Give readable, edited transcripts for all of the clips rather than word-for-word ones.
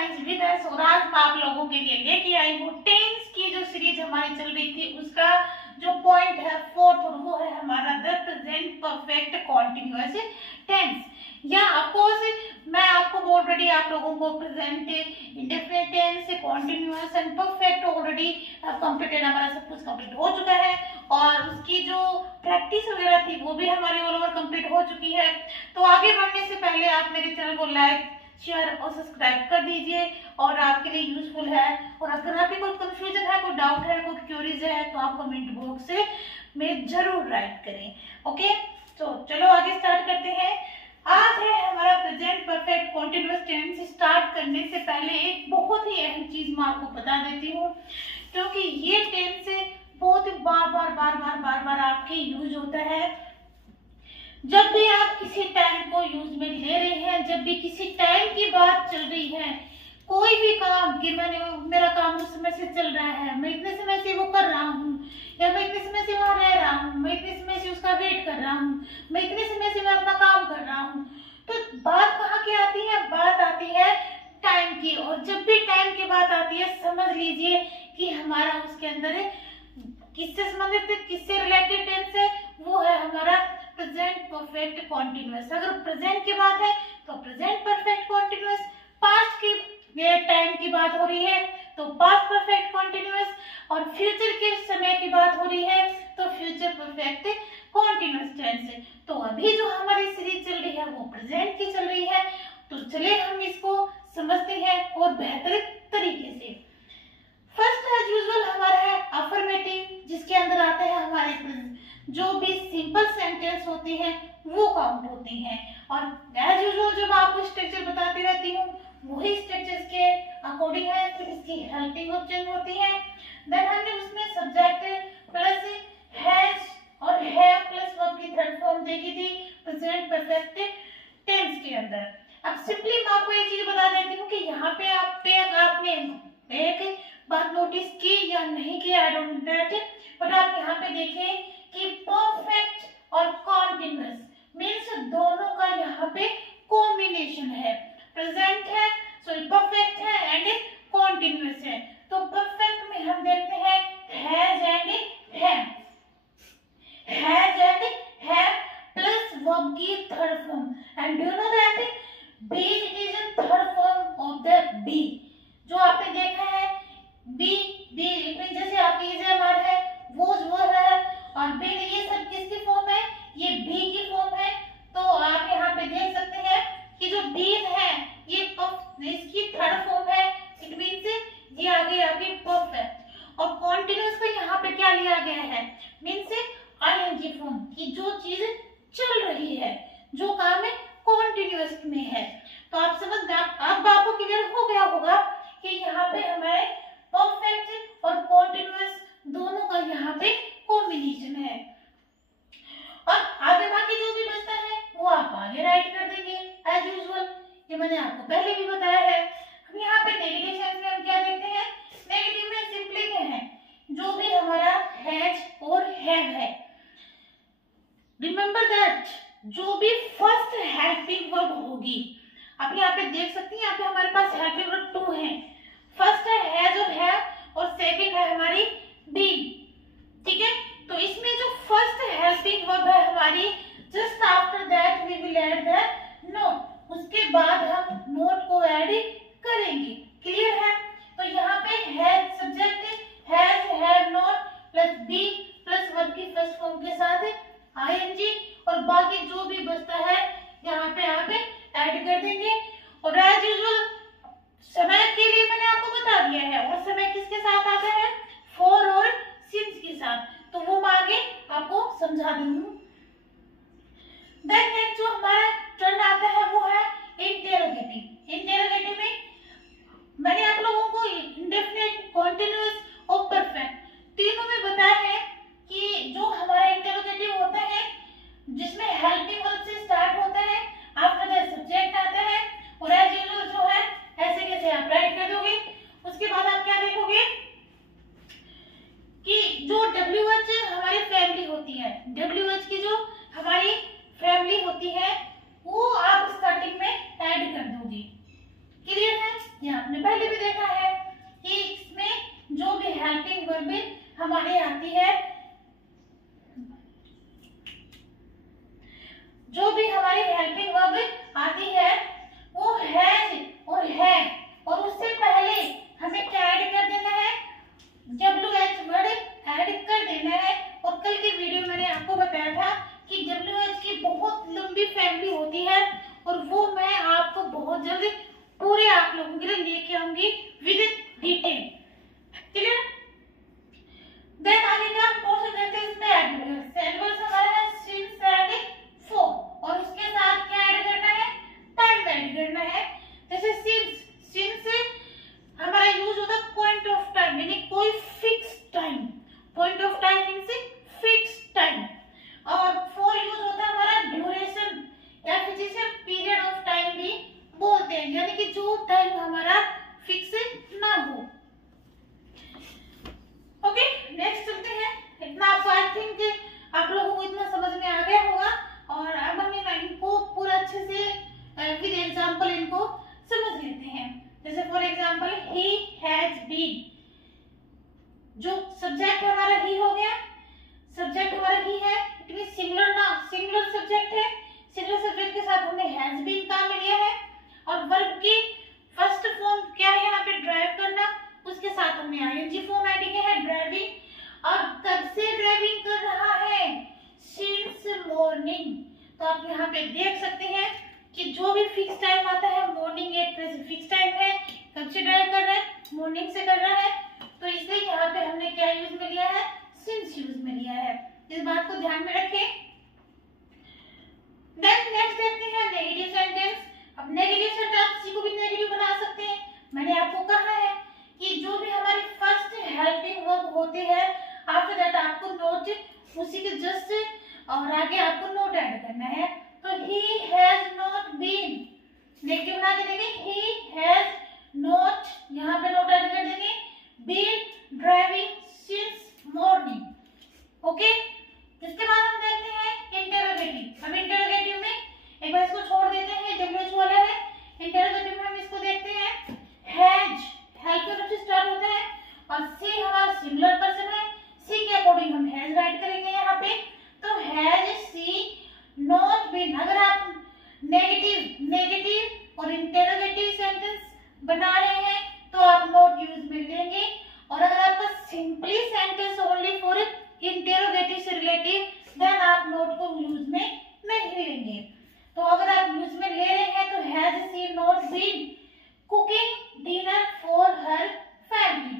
Science with us और आज मैं आप लोगों के लिए लेके आई हूँ टेंस की जो सीरीज हमारी चल रही थी उसका जो पॉइंट है फोर्थ और वो है हमारा the present perfect continuous tense. या ऑफकोर्स मैं आपको ऑलरेडी आप लोगों को present indefinite tense continuous and perfect already completed हमारा सब कुछ कंप्लीट हो चुका है और उसकी जो प्रैक्टिस वगैरह थी वो भी हमारी ऑल ओवर कंप्लीट हो चुकी है। तो आगे बढ़ने से पहले आप मेरे चैनल को लाइक शेयर और सब्सक्राइब कर दीजिए और आपके लिए यूजफुल है। और अगर आपको कोई कंफ्यूजन है, कोई डाउट है, कोई क्वेरीज है तो आप कमेंट बॉक्स में जरूर राइट करें। ओके, तो चलो आगे स्टार्ट करते हैं। आज है हमारा present perfect continuous tense. Start करने से पहले एक बहुत ही अहम चीज मैं आपको बता देती हूँ, क्योंकि ये टेंस बहुत बार आपके यूज होता है। जब भी आप किसी टाइम को यूज में ले रहे हैं, जब भी किसी टाइम की बात चल रही है, कोई भी काम कि मेरा काम उस समय से चल रहा है, मैं इतने समय से वो कर रहा हूँ, या मैं इतने समय से वहां रह रहा हूँ, मैं इतने समय से उसका वेट कर रहा हूँ, मैं इतने समय से मैं अपना काम कर रहा हूँ, तो बात कहाँ की आती है? बात आती है टाइम की। और जब भी टाइम की बात आती है समझ लीजिए कि हमारा उसके अंदर किससे संबंधित, किससे रिलेटेड टेंस है, वो है हमारा प्रेजेंट परफेक्ट कॉन्टिन्यूअस। अगर प्रेजेंट की बात है तो प्रेजेंट परफेक्ट कॉन्टिन्यूअस, पास्ट की टाइम की बात हो रही है तो पास्ट परफेक्ट कॉन्टिन्यूअस, और फ्यूचर के समय की बात हो रही है तो फ्यूचर परफेक्ट कॉन्टिन्यूअस टेंस। तो अभी जो हमारी सीरीज चल रही है वो प्रेजेंट की चल रही है, तो चलिए हम इसको समझते हैं और बेहतर तरीके से। फर्स्ट एज यूजुअल हमारा है अफर्मेटिव, जिसके अंदर आते हैं हमारे जो भी सिंपल सेंटेंस होते हैं वो काउंट होते हैं। और एज यूजुअल जब आपको स्ट्रक्चर बताती रहती हूँ वही स्ट्रक्चर्स के अकॉर्डिंग है, तो इसकी हेल्पिंग ऑप्शन होती है। देन हमने उसमें सब्जेक्ट प्लस हैज और हैव प्लस वर्ब की थर्ड फॉर्म देखी थी प्रेजेंट परफेक्ट टेंस के अंदर। अब सिंपली मैं आपको एक चीज बता देती हूँ कि यहाँ पे आपने एक बात नोटिस की या नहीं की, आई डोंट दैट, बट आप यहाँ पे देखें कि परफेक्ट और कॉन्टिन्यूअस मीन्स दोनों का यहाँ पे कॉम्बिनेशन है। प्रेजेंट है, सॉरी परफेक्ट है एंड कॉन्टिन्यूअस है। तो परफेक्ट में हम देखते हैं has and have, has and have plus verb की third form, and do you know that been is in third form of the be. जो आपने देखा है बी जैसे आपकी इजमर है, वो है, और बिल ये सब किसकी फॉर्म है? ये बी की फॉर्म है। तो आप यहाँ पे देख सकते हैं कि जो बीन है ये इसकी थर्ड फॉर्म है, इट मींस ये आगे आपकी परफेक्ट। और कॉन्टिन्यूअस का यहाँ पे क्या लिया गया है? मींस आईएनजी फॉर्म की जो चीज चल रही है, जो काम है कॉन्टिन्यूअस में है। तो आप समझ गए, अब आपको क्लियर हो गया होगा कि यहाँ पे हमारे परफेक्ट और कॉन्टिन्यूअस दोनों का यहाँ पे कॉम्बिनेशन है। और आगे बाकी जो भी बचता है वो आप आगे राइट कर देंगे एज यूजुअल, ये मैंने आपको पहले भी बताया है। हम यहाँ पे नेगेटिव सेंस में हम क्या देखते हैं? नेगेटिव में सिंपली क्या है, जो भी हमारा हैज और हैव है, रिमेंबर दैट जो भी फर्स्ट हेल्पिंग वर्ब होगी, आप यहाँ पे देख सकते हैं, यहाँ पे हमारे पास हेल्पिंग वर्ब 2 है। फर्स्ट है हैज और हैव और सेकंड है हमारी बीन, ठीक है। तो इसमें जो फर्स्ट हेल्पिंग वर्ब है हमारी, just after that we will add the not, उसके बाद हम नोट को ऐड करेंगे। क्लियर है? तो यहाँ पे has subject, has have not plus be plus verb की फर्स्ट फॉर्म के साथ आईएनजी, और बाकी जो भी बचता है यहाँ पे आप ऐड कर देंगे। और एज यूजुअल समय के लिए मैंने आपको बता दिया है, और समय किसके साथ आता है? फॉर और सिंस के साथ, तो वो मैं आगे आपको समझा दूंगी। देन नेक्स्ट जो हमारा टर्न होती है, और वो मैं आपको बहुत जल्द पूरे आप लोगों के लिए लेके आऊंगी विद डिटेल। क्लियर? देन आगे क्या पोर्शन रहते हैं इसमें एडवर्ब्स। एडवर्ब्स हमारा है सिंस एंड फॉर, और उसके साथ क्या ऐड करना है, टाइम ऐड करना है। जैसे सिंस हमारा यूज होता है पॉइंट ऑफ टाइम, यानी कोई fix time. Point of time means fix time. और फॉर यूज होता है हमारा ड्यूरेशन, या फिर जिसे पीरियड ऑफ टाइम भी बोलते हैं, यानी कि जो टाइम हमारा फिक्स ना हो। ओके, नेक्स्ट चलते हैं। इतना आपको आई थिंक आप लोगों को इतना समझ में आ गया होगा, और अब हम इनको पूरा अच्छे से विद एग्जांपल इनको समझ लेते हैं। जैसे for example he has been, जो सब्जेक्ट हमारा ही हो गया, सब्जेक्ट हमारा ही है, it means singular noun, singular subject है। सिंगुलर सब्जेक्ट के साथ हमने हैज बीन काम में लिया है, और वर्ब की फर्स्ट फॉर्म क्या है यहाँ पे ड्राइव करना, उसके साथ हमने आईएनजी फॉर्म ऐड किया है ड्राइविंग। और कब से ड्राइविंग कर रहा है, सिंस मॉर्निंग। तो आप यहाँ पे देख सकते हैं कि जो भी फिक्स टाइम आता है, मॉर्निंग 8 बजे से फिक्स टाइम है, कब से ड्राइव कर रहा है, मॉर्निंग से कर रहा है। तो इसलिए यहाँ पे हमने क्या यूज में लिया है, सिंस यूज में लिया है। इस बात को ध्यान में रखें। देन नेक्स्ट देखते हैं नेगेटिव सेंटेंस। अब नेगेटिव सेंटेंस आप किसी को भी नेगेटिव बना सकते हैं। मैंने आपको कहा है कि जो भी हमारी फर्स्ट हेल्पिंग वर्ब होते हैं, आफ्टर दैट आपको नोट उसी के जस्ट और आगे आपको नोट ऐड करना है। तो he has not been, negative बना के देंगे, ही हैज नॉट, यहाँ पे नोट ऐड कर देंगे, been driving since morning. Okay, इसके बाद हम देखते हैं इंटरोगेटिव। अब इंटरोगेटिव में एक बार इसको छोड़ देते हैं, डब्ल्यूएच वाला है। इंटरोगेटिव में हम इसको देखते हैं, हैज हेल्प के रूप से स्टार्ट होता है, और सी हमारा सिंगुलर पर्सन है, सी के अकॉर्डिंग हम हैज राइट करेंगे यहाँ पे। तो हैज सी नॉट बीन। अगर आप नेगेटिव और इंटरोगेटिव सेंटेंस बना रहे हैं तो आप नॉट यूज में लेंगे, और अगर आपका simply sentence only for interrogative से रिलेटिव, देन आप नॉट को यूज में नहीं लेंगे। तो अगर आप यूज में ले रहे हैं तो has she not been cooking dinner for her family.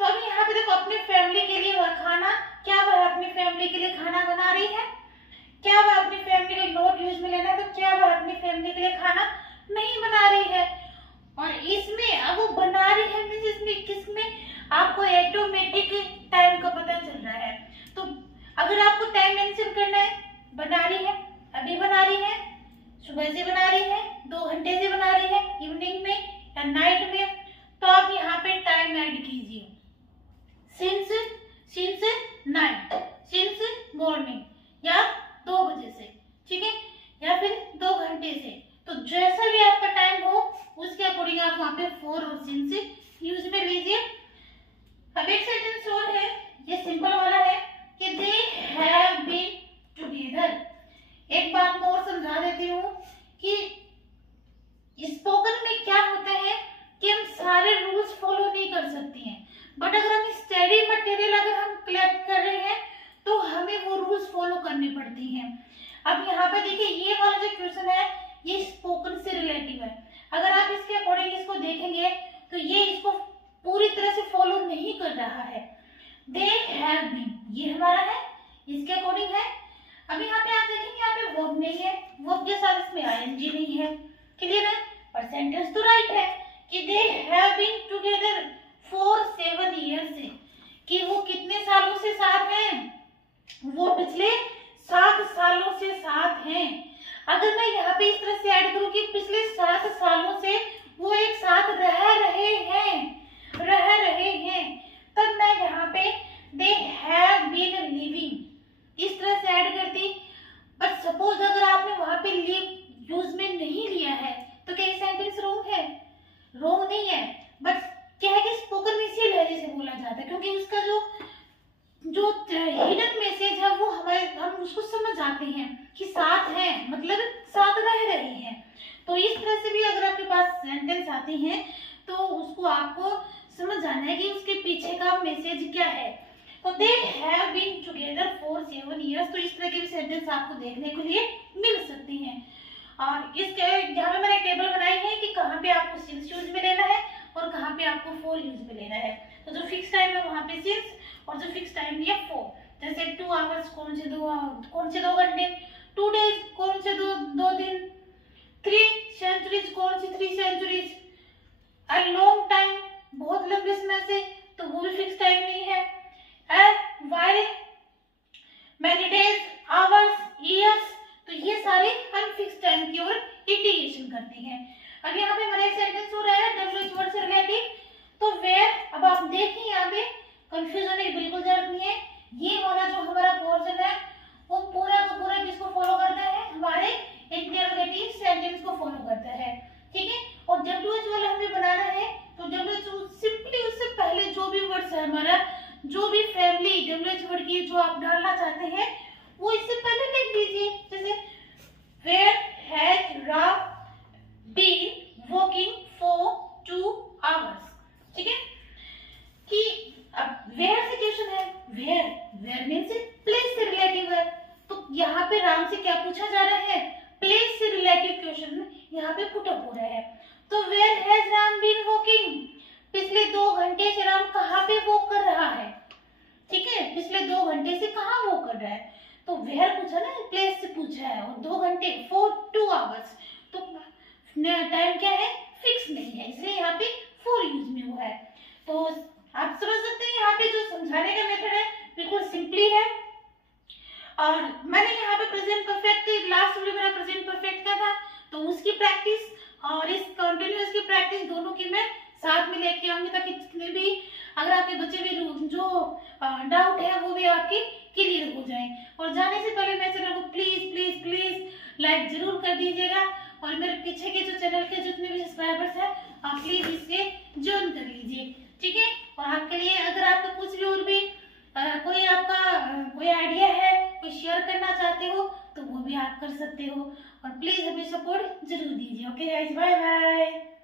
तो अभी यहाँ पे देखो, अपनी फैमिली के लिए वह खाना, क्या वह अपनी फैमिली के लिए खाना बना रही है, क्या वह अपनी फैमिली के लिए नॉट यूज में लेना है, तो क्या वह अपनी फैमिली के लिए खाना नहीं बना रही है। और इसमें अब वो बना रही है मींस इसमें किसमें आपको ऑटोमेटिक टाइम का पता चल रहा है। तो अगर आपको टाइम मेंशन करना है, बना रही है, अभी बना रही है, सुबह से बना रही है, 2 घंटे से बना रही है, इवनिंग में या नाइट में, तो आप यहाँ पे टाइम ऐड कीजिए, सिंस नाइट, सिंस मॉर्निंग, या 2 बजे से, ठीक है, या फिर 2 घंटे से। तो जैसा भी आपका टाइम हो उसके अकॉर्डिंग आप वहां पे फॉर और सिंस यूज में लीजिए। अब एक सेंटेंस और है, ये सिंपल वाला है कि दे हैव बीन टुगेदर। एक बात मैं और समझा देती हूँ कि स्पोकन में क्या होता है कि हम सारे रूल्स फॉलो नहीं कर सकते हैं, बट अगर हम स्टडी मटेरियल अगर हम कलेक्ट कर रहे हैं तो हमें वो रूल्स फॉलो करने पड़ते हैं। अब यहाँ पे देखिए, ये वाला जो क्वेश्चन है ये स्पोकन से रिलेटिव है। अगर आप इसके अकॉर्डिंग इसको देखेंगे तो ये इसको पूरी तरह से फॉलो नहीं कर रहा है। दे हैव बीन, ये हमारा है, इसके अकॉर्डिंग है। अब यहाँ पे आप देखेंगे, यहाँ पे वर्ब नहीं है, वर्ब के साथ इसमें आईएनजी नहीं है, क्लियर है, पर सेंटेंस तो राइट है कि they have been together for 7 years से, कि वो कितने सालों से साथ हैं, वो पिछले 7 सालों से साथ हैं। अगर मैं यहाँ पे इस तरह से ऐड करूँ कि पिछले 7 सालों से वो एक साथ रह रहे हैं, तब मैं यहाँ पे दे हैव बीन लिविंग इस तरह से ऐड करती। बट सपोज अगर आपने वहां पे लिव यूज में नहीं लिया है तो क्या ये सेंटेंस रॉन्ग है? रॉन्ग नहीं है, बट क्या है कि स्पोकन में इसी लहजे से बोला जाता है, क्योंकि उसका जो हिडन मैसेज है वो हम उसको समझ जाते हैं कि साथ हैं, मतलब साथ रह रहे हैं। तो इस तरह से भी अगर आपके पास सेंटेंस आते हैं तो उसको आपको समझ जाना है कि उसके पीछे का मैसेज क्या है। तो they have been together for 7 years, तो इस तरह के भी सेंटेंस आपको देखने के लिए मिल सकते हैं। अब इस यहाँ पे मैंने टेबल बनाई है कि कहाँ पे आपको सिंस यूज में लेना है और कहाँ पे आपको फॉर यूज में लेना है। तो जो फिक्स टाइम है वहाँ पे सिंस और जो फिक्स टाइम है फॉर। जैसे 2 आवर्स कौन से 2 घंटे, 2 डेज कौन से 2 दिन, 3 सेंचुरीज कौन सी 3 सेंचुरीज, अ लॉन्ग टाइम बहुत लंबे समय से, तो वो भी फिक्स टाइम नहीं है। While, many days, hours, years, तो ये सारे अनफिक्स टाइम की ओर इंडिकेशन करती हैं। अब यहाँ पे हमारा एक सेंटेंस हो रहा है डब्ल्यूएच वर्ड से रिलेटेड, तो वेयर, अब आप देखिए यहाँ पे कंफ्यूज होने की बिल्कुल जरूरत नहीं है। ये वाला जो हमारा पोर्शन है वो पूरा का पूरा किसको फॉलो करता है, हमारे इंटरोगेटिव सेंटेंस को फॉलो करता है, ठीक है। और डब्ल्यूएच वाला हमें बनाना है, तो डब्ल्यूएच सिंपली उससे पहले जो भी वर्ड्स है हमारा, जो भी फैमिली डब्ल्यूएच वर्ड की जो आप डालना चाहते हैं वो इससे पहले लिख दीजिए। जैसे where has Ram been walking for 2 hours, ठीक है। कि अब वेयर से क्वेश्चन है, वेयर मीन्स प्लेस से रिलेटिव है, तो यहाँ पे राम से क्या पूछा जा रहा है, प्लेस से रिलेटिव क्वेश्चन यहाँ पे पुट अप हो रहा है। तो where has Ram been walking, पिछले 2 घंटे से राम कहाँ पे वॉक कर रहा है, ठीक है, पिछले 2 घंटे से कहाँ वॉक कर रहा है, तो वेयर पूछा ना, प्लेस से पूछा है, और 2 घंटे फॉर 2 आवर्स, तो टाइम क्या है, फिक्स नहीं है, इसलिए यहाँ पे फॉर यूज में हुआ है। तो आप समझ सकते हैं यहाँ पे जो समझाने का मेथड है बिल्कुल सिंपली है। और मैंने यहाँ पे प्रेजेंट परफेक्ट, लास्ट वीडियो मेरा प्रेजेंट परफेक्ट का था, तो उसकी प्रैक्टिस और इस कंटिन्यूअस की प्रैक्टिस दोनों की मैं साथ में लेके आऊंगी, ताकि जितने भी अगर आपके बच्चे भी जो डाउट है वो भी आपके क्लियर हो जाए। और जाने से पहले मेरे चैनल को प्लीज प्लीज प्लीज लाइक जरूर कर दीजिएगा, और मेरे पीछे के जो चैनल के जितने भी सब्सक्राइबर्स हैं आप प्लीज इससे ज्वाइन कर लीजिए, ठीक है। और आपके लिए अगर आपका कुछ भी और भी कोई आपका कोई आइडिया है, कोई शेयर करना चाहते हो, तो वो भी आप कर सकते हो, और प्लीज हमें सपोर्ट जरूर दीजिए। Okay guys, bye bye.